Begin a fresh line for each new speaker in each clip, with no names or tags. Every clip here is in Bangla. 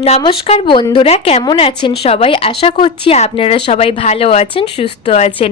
নমস্কার বন্ধুরা, কেমন আছেন সবাই? আশা করছি আপনারা সবাই ভালো আছেন, সুস্থ আছেন।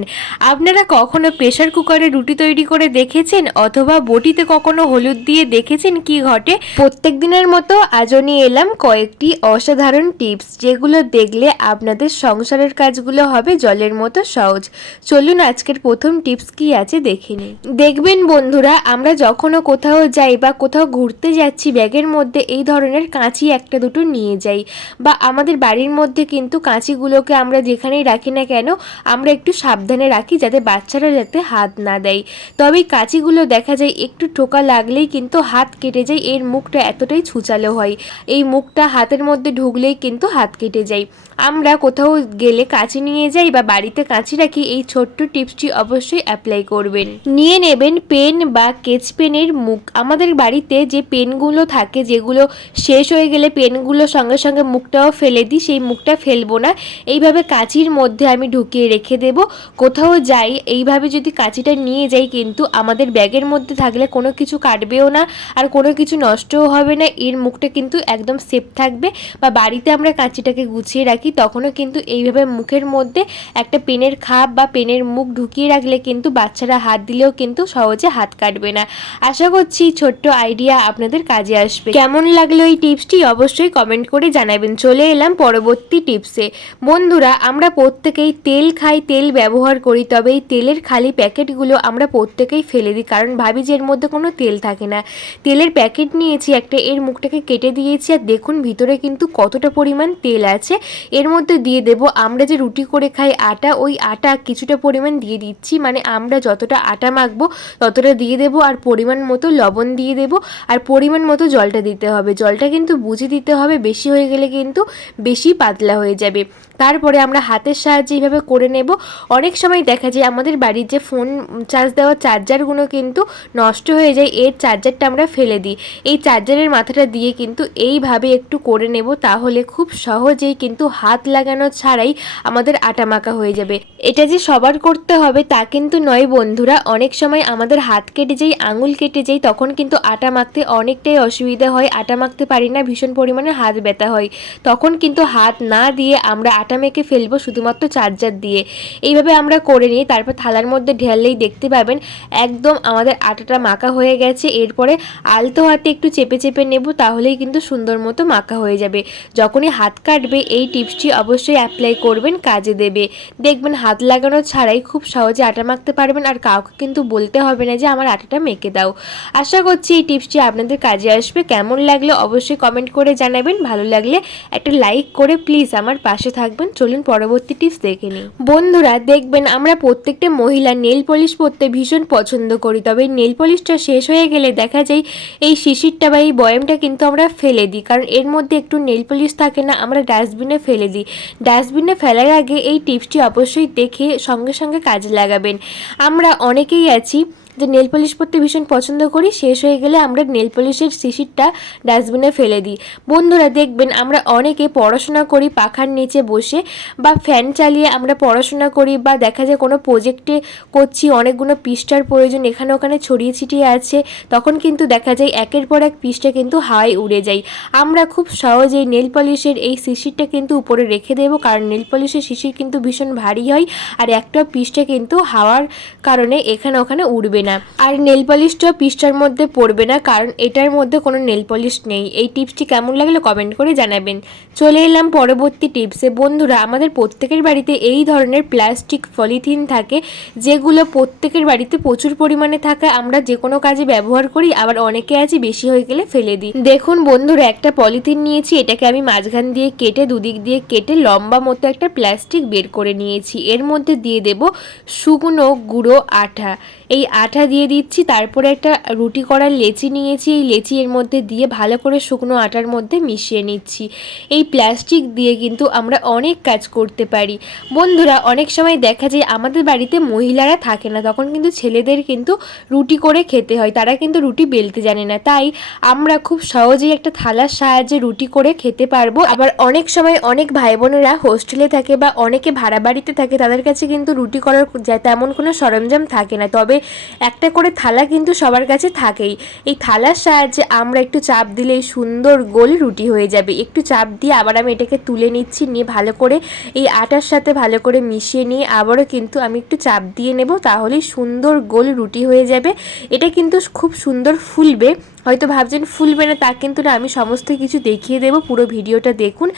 আপনারা কখনো প্রেশার কুকারে রুটি তৈরি করে দেখেছেন? অথবা বটিতে কখনো হলুদ দিয়ে দেখেছেন কি ঘটে? প্রত্যেক দিনের মতো আজও নিয়ে এলাম কয়েকটি অসাধারণ টিপস যেগুলো দেখলে আপনাদের সংসারের কাজগুলো হবে জলের মতো সহজ। চলুন আজকের প্রথম টিপস কি আছে দেখে নিই। দেখবেন বন্ধুরা, আমরা যখনও কোথাও যাই বা কোথাও ঘুরতে যাচ্ছি, ব্যাগের মধ্যে এই ধরনের কাঁচি একটা দুটো নিয়ে যাই। বা আমাদের বাড়ির মধ্যে কিন্তু কাঁচিগুলোকে আমরা যেখানেই রাখি না কেন, আমরা একটু সাবধানে রাখি যাতে বাচ্চারা যাতে হাত না দেয়। তবে কাঁচিগুলো দেখা যায় একটু টোকা লাগলেই কিন্তু হাত কেটে যায়, এর মুখটা এতটাই ছুচালো হয়। এই মুখটা হাতের মধ্যে ঢুকলেই কিন্তু হাত কেটে যায়। আমরা কোথাও গেলে কাঁচি নিয়ে যাই বা বাড়িতে কাঁচি রাখি, এই ছোট্ট টিপসটি অবশ্যই অ্যাপ্লাই করবেন। নিয়ে নেবেন পেন বা কেচ পেনের মুখ। আমাদের বাড়িতে যে পেনগুলো থাকে, যেগুলো শেষ হয়ে গেলে পেনগুলো সঙ্গে সঙ্গে মুখটাও ফেলে দিই, সেই মুখটা ফেলব না। এইভাবে কাঁচির মধ্যে আমি ঢুকিয়ে রেখে দেব। কোথাও যাই, এইভাবে যদি কাঁচিটা নিয়ে যাই কিন্তু আমাদের ব্যাগের মধ্যে থাকলে কোনো কিছু কাটবেও না আর কোনো কিছু নষ্টও হবে না। এর মুখটা কিন্তু একদম সেফ থাকবে বা বাড়িতে আমরা কাঁচিটাকে গুছিয়ে রাখি তখনও কিন্তু এইভাবে মুখের মধ্যে একটা পেনের খাপ বা পেনের মুখ ঢুকিয়ে রাখলে কিন্তু বাচ্চারা হাত দিলেও কিন্তু সহজে হাত কাটবে না। আশা করছি ছোট্ট আইডিয়া আপনাদের কাজে আসবে। কেমন লাগল এই টিপসটি অবশ্যই কমেন্ট করে জানাবেন। চলে এলাম পরবর্তী টিপসে। বন্ধুরা, আমরা প্রত্যেকেই তেল খাই, তেল ব্যবহার করি, তবে এই তেলের খালি প্যাকেটগুলো আমরা প্রত্যেকেই ফেলে দিই, কারণ ভাবি যে এর মধ্যে কোনো তেল থাকে না। তেলের প্যাকেট নিয়েছি, একটা এর মুখটাকে কেটে দিয়েছি, আর দেখুন ভিতরে কিন্তু কতটা পরিমাণ তেল আছে। এর মধ্যে দিয়ে দেব, আমরা যে রুটি করে খাই আটা, ওই আটা কিছুটা পরিমাণ দিয়ে দিচ্ছি। মানে আমরা যতটা আটা মাখবো, ততটা দিয়ে দেব আর পরিমাণ মতো লবণ দিয়ে দেব। আর পরিমাণ মতো জলটা দিতে হবে। জলটা কিন্তু বুঝে দিতে হবে, বেশি হয়ে গেলে কিন্তু বেশি পাতলা হয়ে যাবে। তারপরে আমরা হাতের সাহায্যে এইভাবে করে নেব। অনেক সময় দেখা যায় আমাদের বাড়ির যে ফোন চার্জ দেওয়া চার্জারগুলো কিন্তু নষ্ট হয়ে যায়, এর চার্জারটা আমরা ফেলে দিই। এই চার্জারের মাথাটা দিয়ে কিন্তু এইভাবে একটু করে নেব, তাহলে খুব সহজেই কিন্তু হাত লাগানো ছাড়াই আমাদের আটা মাখা হয়ে যাবে। এটা যে সবার করতে হবে তা কিন্তু নয় বন্ধুরা। অনেক সময় আমাদের হাত কেটে যাই, আঙুল কেটে যাই, তখন কিন্তু আটা মাখতে অনেকটাই অসুবিধা হয়। আটা মাখতে পারি না, ভীষণ পরিমাণে হাত ব্যথা হয়। তখন কিন্তু হাত না দিয়ে আমরা আটা মেখে ফেলব শুধুমাত্র চার্জার দিয়ে। এইভাবে আমরা করে নিই তারপর থালার মধ্যে ঢেললেই দেখতে পাবেন, একদম আমাদের আটাটা মাখা হয়ে গেছে। এরপরে আলতো হাতে একটু চেপে চেপে নেব, তাহলেই কিন্তু সুন্দর মতো মাখা হয়ে যাবে। যখনই হাত কাটবে, এই টিপসটি অবশ্যই অ্যাপ্লাই করবেন, কাজে দেবে। দেখবেন হাত লাগানো ছাড়াই খুব সহজে আটা মাখতে পারবেন আর কাউকে কিন্তু বলতে হবে না যে, আমার আটাটা মেখে দাও। আশা করছি এই টিপসটি আপনাদের কাজে আসবে। কেমন লাগল অবশ্যই কমেন্ট করে জানাবেন। ভালো লাগলে একটা লাইক করে প্লিজ আমার পাশে থাকবেন। চলুন পরবর্তী টিপস দেখে নিই। বন্ধুরা, দেখবেন আমরা প্রত্যেকটা মহিলা নেল পলিশ পরতে ভীষণ পছন্দ করি। তবে নেল পলিশটা শেষ হয়ে গেলে দেখা যায় এই শিশিরটা বা এই বয়ামটা কিন্তু আমরা ফেলে দিই। কারণ এর মধ্যে একটু নেল পলিশ থাকে না, আমরা ডাস্টবিনে ফেলে দিই। ডাস্টবিনে ফেলার আগে এই টিপসটি অবশ্যই দেখে সঙ্গে সঙ্গে কাজে লাগাবেন। আমরা অনেকেই আছি যে নেল পলিশ পরতে ভীষণ পছন্দ করি, শেষ হয়ে গেলে আমরা নেল পলিশের শিশিরটা ডাস্টবিনে ফেলে দিই। বন্ধুরা, দেখবেন আমরা অনেকে পড়াশোনা করি পাখার নিচে বসে বা ফ্যান চালিয়ে আমরা পড়াশোনা করি বা দেখা যায় কোনো প্রজেক্টে করছি, অনেকগুলো পৃষ্ঠার প্রয়োজন, এখানে ওখানে ছড়িয়ে ছিটিয়ে আছে, তখন কিন্তু দেখা যায় একের পর এক পৃষ্ঠা কিন্তু হাওয়ায় উড়ে যায়। আমরা খুব সহজেই নেল পলিশের এই শিশিরটা কিন্তু উপরে রেখে দেবো, কারণ নেল পলিশের শিশির কিন্তু ভীষণ ভারী হয়, আর একটা পৃষ্ঠা কিন্তু হাওয়ার কারণে এখানে ওখানে উড়বে না। আর নেল পলিশটা পৃষ্ঠার মধ্যে পড়বে না, কারণ এটার মধ্যে কোনো নেল পলিশ নেই। এই টিপসটি কেমন লাগল কমেন্ট করে জানাবেন। চলে এলাম পরবর্তী টিপসে। বন্ধুরা, আমাদের প্রত্যেকের বাড়িতে এই ধরনের প্লাস্টিক পলিথিন থাকে, যেগুলো প্রত্যেকের বাড়িতে প্রচুর পরিমাণে থাকে। আমরা যে কোনো কাজে ব্যবহার করি, আবার অনেকে আছে বেশি হয়ে গেলে ফেলে দিই। দেখুন বন্ধুরা, একটা পলিথিন নিয়েছি, এটাকে আমি মাঝখান দিয়ে কেটে, দুদিক দিয়ে কেটে লম্বা মতো একটা প্লাস্টিক বের করে নিয়েছি। এর মধ্যে দিয়ে দেব শুকনো গুঁড়ো আঠা। এই আঠা দিয়ে দিচ্ছি, তারপরে একটা রুটি করার লেচি নিয়েছি, এই লেচি এর মধ্যে দিয়ে ভালো করে শুকনো আটার মধ্যে মিশিয়ে নিচ্ছি। এই প্লাস্টিক দিয়ে কিন্তু আমরা অনেক কাজ করতে পারি। বন্ধুরা, অনেক সময় দেখা যায় আমাদের বাড়িতে মহিলারা থাকে না, তখন কিন্তু ছেলেদের কিন্তু রুটি করে খেতে হয়, তারা কিন্তু রুটি বেলতে জানে না। তাই আমরা খুব সহজেই একটা থালার সাহায্যে রুটি করে খেতে পারব। আবার অনেক সময় অনেক ভাই বোনেরা হোস্টেলে থাকে বা অনেকে ভাড়া বাড়িতে থাকে, তাদের কাছে কিন্তু রুটি করার তেমন কোনো সরঞ্জাম থাকে না। তবে একটা করে থালা কিন্তু সবার কাছে থাকেই। এই থালার সাহায্যে আমরা একটু চাপ দিলেই সুন্দর গোল রুটি হয়ে যাবে। একটু চাপ দিয়ে আবার আমি এটাকে তুলে নিচ্ছি, নিয়ে ভালো করে এই আটার সাথে ভালো করে মিশিয়ে নিয়ে আবারও কিন্তু আমি একটু চাপ দিয়ে নেব তাহলেই সুন্দর গোল রুটি হয়ে যাবে। এটা কিন্তু খুব সুন্দর ফুলবে। হয়তো ভাবছেন ফুলবে না তা কিন্তু না, আমি সমস্ত কিছু দেখিয়ে দেবো, পুরো ভিডিওটা দেখুন।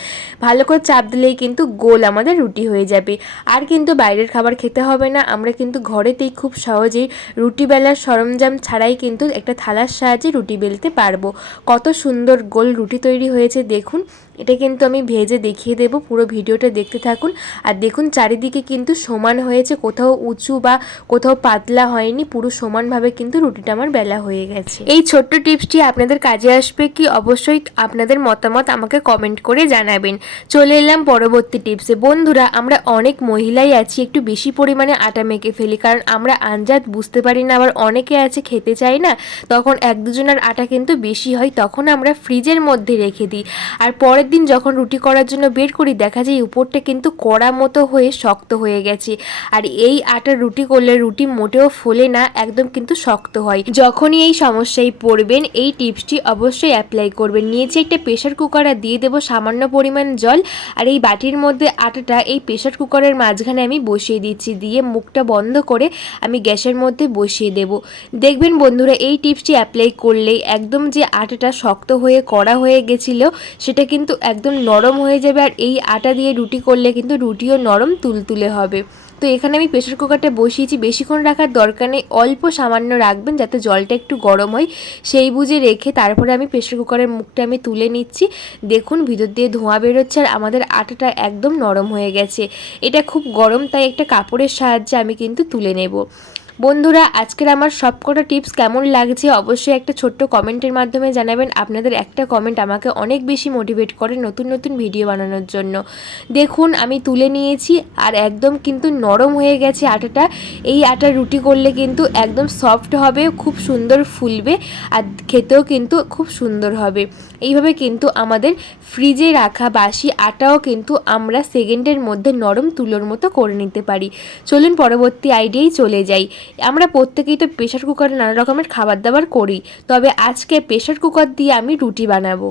ভালো করে চাপ দিলেই কিন্তু গোল আমাদের রুটি হয়ে যাবে। আর কিন্তু বাইরের খাবার খেতে হবে না, আমরা কিন্তু ঘরেতেই খুব সহজেই রুটি বেলার সরঞ্জাম ছাড়াই কিন্তু একটা থালার সাহায্যে রুটি বেলতে পারব। কত সুন্দর গোল রুটি তৈরি হয়েছে, দেখুন। এটা কিন্তু আমি ভেজে দেখিয়ে দেবো, পুরো ভিডিওটা দেখতে থাকুন। আর দেখুন, চারিদিকে কিন্তু সমান হয়েছে, কোথাও উঁচু বা কোথাও পাতলা হয়নি, পুরো সমানভাবে কিন্তু রুটিটা আমার বেলা হয়ে গেছে। এই ছোট্ট টিপসটি আপনাদের কাজে আসবে কি? অবশ্যই আপনাদের মতামত আমাকে কমেন্ট করে জানাবেন। চলে এলাম পরবর্তী টিপসে। বন্ধুরা, আমরা অনেক মহিলাই আছি, একটু বেশি পরিমাণে আটা মেখে ফেলি, কারণ আমরা আঞ্জাত বুঝতে পারি না, আবার অনেকে আছে, খেতে চাই না, তখন এক দুজনের আটা কিন্তু বেশি হয়, তখন আমরা ফ্রিজের মধ্যে রেখে দিই। আর পরের দিন যখন রুটি করার জন্য বের করি, দেখা যায় উপরটা কিন্তু কড়া মতো হয়ে শক্ত হয়ে গেছে। আর এই আটার রুটি করলে রুটি মোটেও ফোলে না, একদম কিন্তু শক্ত হয়। যখনই এই সমস্যায় পড়বেন, এই টিপসটি অবশ্যই অ্যাপ্লাই করবেন। নিয়েছি একটা প্রেশার কুকার আর দিয়ে দেবো সামান্য পরিমাণ জল। আর এই বাটির মধ্যে আটাটা এই প্রেশার কুকারের মাঝখানে আমি বসিয়ে দিচ্ছি। দিয়ে মুখটা বন্ধ করে আমি গ্যাসের মধ্যে বসিয়ে দেব। দেখবেন বন্ধুরা, এই টিপসটি অ্যাপ্লাই করলেই একদম যে আটাটা শক্ত হয়ে, কড়া হয়ে গেছিল, সেটা কিন্তু একদম নরম হয়ে যাবে আর এই আটা দিয়ে রুটি করলে কিন্তু রুটিও নরম তুলতুলে হবে। তো এখানে আমি প্রেশার কুকারটা বসিয়েছি। বেশিক্ষণ রাখার দরকার নেই। অল্প সামান্য রাখবেন যাতে জলটা একটু গরম হয়। সেই বুঝে রেখে তারপরে আমি প্রেশার কুকারের মুখটা আমি তুলে নিচ্ছি। দেখুন, ভিতর দিয়ে ধোঁয়া বেরোচ্ছে আর আমাদের আটাটা একদম নরম হয়ে গেছে। এটা খুব গরম, তাই একটা কাপড়ের সাহায্যে আমি কিন্তু তুলে নেব। বন্ধুরা, আজকের আমার সবকটা টিপস কেমন লাগছে অবশ্যই একটা ছোট্ট কমেন্টের মাধ্যমে জানাবেন। আপনাদের একটা কমেন্ট আমাকে অনেক বেশি মোটিভেট করে নতুন নতুন ভিডিও বানানোর জন্য। দেখুন, আমি তুলে নিয়েছি আর একদম কিন্তু নরম হয়ে গেছে আটাটা। এই আটা রুটি করলে কিন্তু একদম সফট হবে, খুব সুন্দর ফুলবে আর খেতেও কিন্তু খুব সুন্দর হবে। এইভাবে কিন্তু আমাদের ফ্রিজে রাখা বাসি আটাও কিন্তু আমরা সেকেন্ডের মধ্যে নরম তুলোর মতো করে নিতে পারি। চলুন পরবর্তী আইডিয়াই চলে যাই। আমরা প্রত্যেকেই তো প্রেশার কুকারে নানা রকমের খাবার দাবার করি। তবে আজকে প্রেশার কুকার দিয়ে আমি রুটি বানাবো।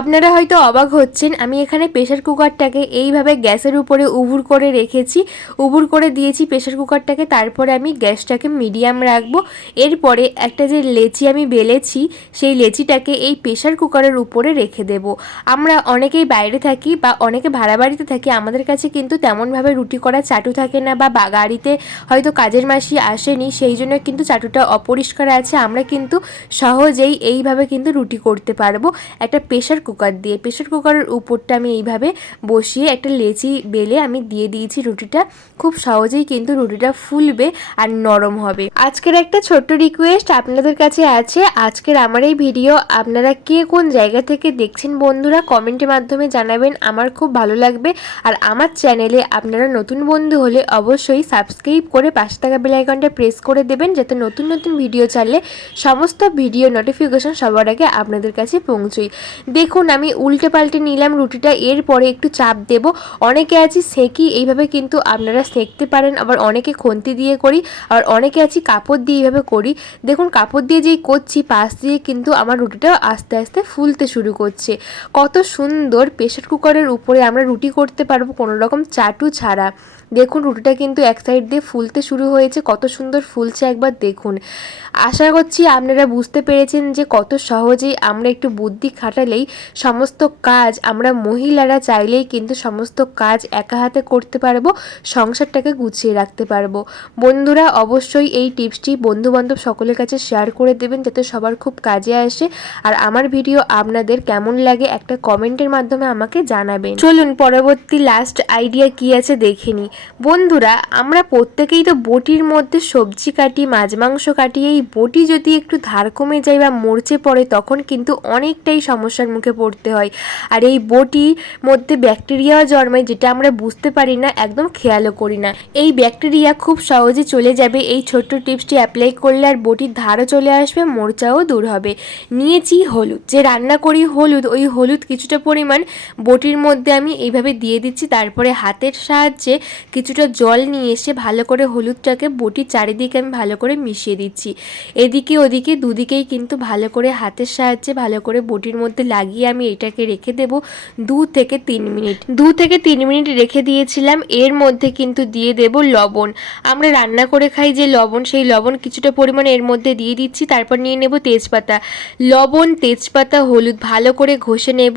আপনারা হয়তো অবাক হচ্ছেন, আমি এখানে প্রেশার কুকারটাকে এইভাবে গ্যাসের উপরে উবুর করে রেখেছি। উবুর করে দিয়েছি প্রেশার কুকারটাকে তারপরে আমি গ্যাসটাকে মিডিয়াম রাখব। এরপরে একটা যে লেচি আমি বেলেছি, সেই লেচিটাকে এই প্রেশার কুকারের উপরে রেখে দেব। আমরা অনেকেই বাইরে থাকি বা অনেকে ভাড়া বাড়িতে থাকি, আমাদের কাছে কিন্তু তেমনভাবে রুটি করা চাটু থাকে না বা গাড়িতে হয়তো কাজের মাসি আসেনি, সেই জন্য কিন্তু চাটুটা অপরিষ্কার আছে। আমরা কিন্তু সহজেই এইভাবে কিন্তু রুটি করতে পারব। একটা প্রেশার কুকার দিয়ে। প্রেশার কুকারের উপরটা আমি এইভাবে বসিয়ে একটা লেচি বেলে আমি দিয়ে দিয়েছি রুটিটা। খুব সহজেই কিন্তু রুটিটা ফুলবে আর নরম হবে। আজকের একটা ছোট্ট রিকোয়েস্ট আপনাদের কাছে আছে। আজকের আমার এই ভিডিও আপনারা কে কোন জায়গা থেকে দেখছেন বন্ধুরা কমেন্টের মাধ্যমে জানাবেন। আমার খুব ভালো লাগবে। আর আমার চ্যানেলে আপনারা নতুন বন্ধু হলে অবশ্যই সাবস্ক্রাইব করে পাশে থাকা বেল আইকনটা প্রেস করে দেবেন, যাতে নতুন নতুন ভিডিও চাললে সমস্ত ভিডিও নোটিফিকেশন সবার আগে আপনাদের কাছে পৌঁছই দেখুন, আমি উল্টে পাল্টে নিলাম রুটিটা, এরপরে একটু চাপ দেব। অনেকে আছি সেঁকি, এইভাবে কিন্তু আপনারা সেঁকতে পারেন, আবার অনেকে খন্তি দিয়ে করি, আবার অনেকে আছি কাপড় দিয়ে এইভাবে করি। দেখুন, কাপড় দিয়ে যেই করছি, পাশ দিয়ে কিন্তু আমার রুটিটা আস্তে আস্তে ফুলতে শুরু করছে। কত সুন্দর প্রেশার কুকারের উপরে আমরা রুটি করতে পারব কোনো রকম চাটু ছাড়া। দেখুন, রুটিটা কিন্তু এক সাইড দিয়ে ফুলতে শুরু হয়েছে। কত সুন্দর ফুলছে একবার দেখুন। আশা করছি আপনারা বুঝতে পেরেছেন যে কত সহজেই আমরা একটু বুদ্ধি খাটালেই সমস্ত কাজ আমরা মহিলারা চাইলেই কিন্তু সমস্ত কাজ একা হাতে করতে পারব, সংসারটাকে গুছিয়ে রাখতে পারব। বন্ধুরা, অবশ্যই এই টিপসটি বন্ধু বান্ধব সকলের কাছে শেয়ার করে দেবেন যাতে সবার খুব কাজে আসে। আর আমার ভিডিও আপনাদের কেমন লাগে একটা কমেন্টের মাধ্যমে আমাকে জানাবেন। চলুন, পরবর্তী লাস্ট আইডিয়া কি আছে দেখে নিই। বন্ধুরা, আমরা প্রত্যেকেই তো বটির মধ্যে সবজি কাটি, মাছ, মাংস কাটি, এই বটি যদি একটু ধার কমে যায় বা মরচে পড়ে, তখন কিন্তু অনেকটাই সমস্যার মুখে পড়তে হয়। আর এই বটির মধ্যে ব্যাকটেরিয়াও জন্মায়, যেটা আমরা বুঝতে পারি না, একদম খেয়ালও করি না। এই ব্যাকটেরিয়া খুব সহজে চলে যাবে, এই ছোট্ট টিপসটি অ্যাপ্লাই করলে আর বটির ধারও চলে আসবে, মোর্চাও দূর হবে। নিয়েছি হলুদ, যে রান্না করি হলুদ, ওই হলুদ কিছুটা পরিমাণ বটির মধ্যে আমি এইভাবে দিয়ে দিচ্ছি, তারপরে হাতের সাহায্যে কিছুটা জল নিয়ে এসে ভালো করে হলুদটাকে বটির চারিদিকে আমি ভালো করে মিশিয়ে দিচ্ছি। এদিকে ওদিকে দুদিকেই কিন্তু ভালো করে হাতের সাহায্যে ভালো করে বটির মধ্যে লাগিয়ে আমি এটাকে রেখে দেব দু থেকে তিন মিনিট। দু থেকে তিন মিনিট রেখে দিয়েছিলাম, এর মধ্যে কিন্তু দিয়ে দেব লবণ। আমরা রান্না করে খাই যে লবণ, সেই লবণ কিছুটা পরিমাণে এর মধ্যে দিয়ে দিচ্ছি, তারপর নিয়ে নেব তেজপাতা। লবণ, তেজপাতা, হলুদ ভালো করে ঘষে নেব।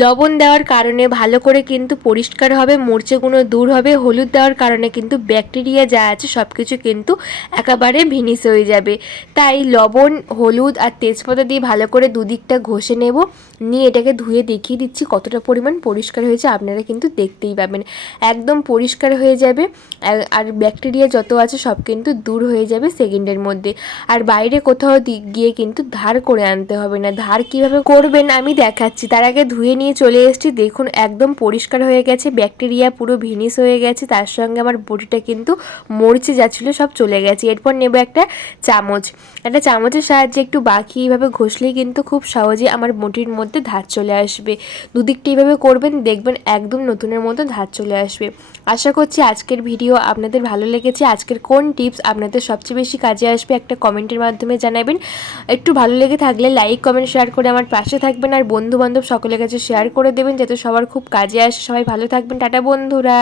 লবণ দেওয়ার কারণে ভালো করে কিন্তু পরিষ্কার হবে মরচেগুলো দূর হবে, হলুদ দেওয়ার কারণে কিন্তু ব্যাকটেরিয়া যা আছে সব কিছু কিন্তু একেবারে ভিনিস হয়ে যাবে। তাই লবণ, হলুদ আর তেজপাতা দিয়ে ভালো করে দুদিকটা ঘষে নেব। নিয়ে এটাকে ধুয়ে দেখিয়ে দিচ্ছি কতটা পরিমাণ পরিষ্কার হয়েছে, আপনারা কিন্তু দেখতেই পাবেন। একদম পরিষ্কার হয়ে যাবে। আর- ব্যাকটেরিয়া যত আছে সব কিন্তু দূর হয়ে যাবে সেকেন্ডের মধ্যে। আর বাইরে কোথাও গিয়ে কিন্তু ধার করে আনতে হবে না। ধার কীভাবে করবেন আমি দেখাচ্ছি। তার আগে ধুয়ে নিয়ে চলে এসেছি। দেখুন একদম পরিষ্কার হয়ে গেছে, ব্যাকটেরিয়া পুরো ভিনিস হয়ে গেছে। তার সঙ্গে আমার বডিটা কিন্তু মরচে যাচ্ছিল, সব চলে গেছে। এরপর নেব একটা চামচ। একটা চামচের সাহায্যে একটু বাকি এইভাবে ঘষলেই কিন্তু খুব সহজে আমার বটির মধ্যে ধার চলে আসবে। দুদিকটা এইভাবে করবেন, দেখবেন একদম নতুনের মতো ধার চলে আসবে। আশা করছি আজকের ভিডিও আপনাদের ভালো লেগেছে। আজকের কোন টিপস আপনাদের সবচেয়ে বেশি কাজে আসবে একটা কমেন্টের মাধ্যমে জানাবেন। একটু ভালো লেগে থাকলে লাইক, কমেন্ট, শেয়ার করে আমার পাশে থাকবেন আর বন্ধু বান্ধব সকলের কাছে শেয়ার করে দেবেন, যাতে সবার খুব কাজে আসে। সবাই ভালো থাকবেন। টাটা বন্ধুরা।